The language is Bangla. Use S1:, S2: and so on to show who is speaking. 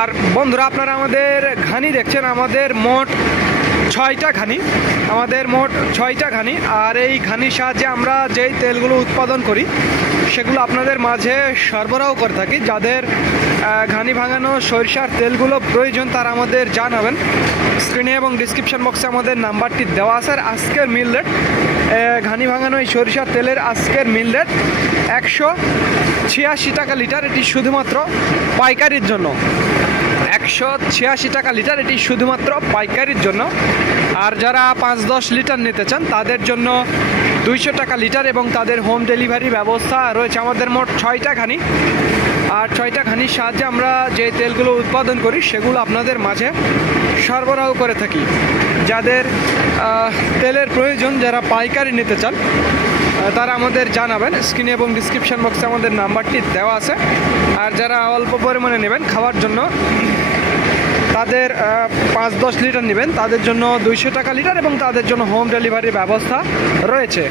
S1: আর বন্ধুরা, আপনারা আমাদের ঘানি দেখছেন, আমাদের মোট ছয়টা ঘানি, আমাদের মোট ছয়টা ঘানি, আর এই ঘানির সাহায্যে আমরা যেই তেলগুলো উৎপাদন করি, সেগুলো আপনাদের মাঝে সরবরাহ করে থাকি। যাদের ঘানি ভাঙানো সরিষার তেলগুলো প্রয়োজন, তারা আমাদের জানাবেন। স্ক্রিনে এবং ডিসক্রিপশন বক্সে আমাদের নাম্বারটি দেওয়া আছে। আর আজকের মিল রেট ঘানি ভাঙানো এই সরিষার তেলের আজকের মিল রেট একশো ছিয়াশি টাকা লিটার। এটি শুধুমাত্র পাইকারির জন্য। একশো ছিয়াশি টাকা লিটার, এটি শুধুমাত্র পাইকারির জন্য। আর যারা পাঁচ দশ লিটার নিতে চান, তাদের জন্য দুইশো টাকা লিটার এবং তাদের হোম ডেলিভারি ব্যবস্থা রয়েছে আমাদের মোট ছয়টা খানি আর ছয়টা খানির সাহায্যে আমরা যে তেলগুলো উৎপাদন করি, সেগুলো আপনাদের মাঝে সরবরাহ করে থাকি। যাদের তেলের প্রয়োজন, যারা পাইকারি নিতে চান তারা আমাদের জানাবেন। স্ক্রিনে এবং ডিসক্রিপশন বক্সে আমাদের নাম্বারটি দেওয়া আছে। আর যারা অল্প পরিমাণে নেবেন খাওয়ার জন্য, তাদের পাঁচ দশ লিটার নেবেন। তাদের জন্য দুইশো টাকা লিটার এবং তাদের জন্য হোম ডেলিভারির ব্যবস্থা রয়েছে।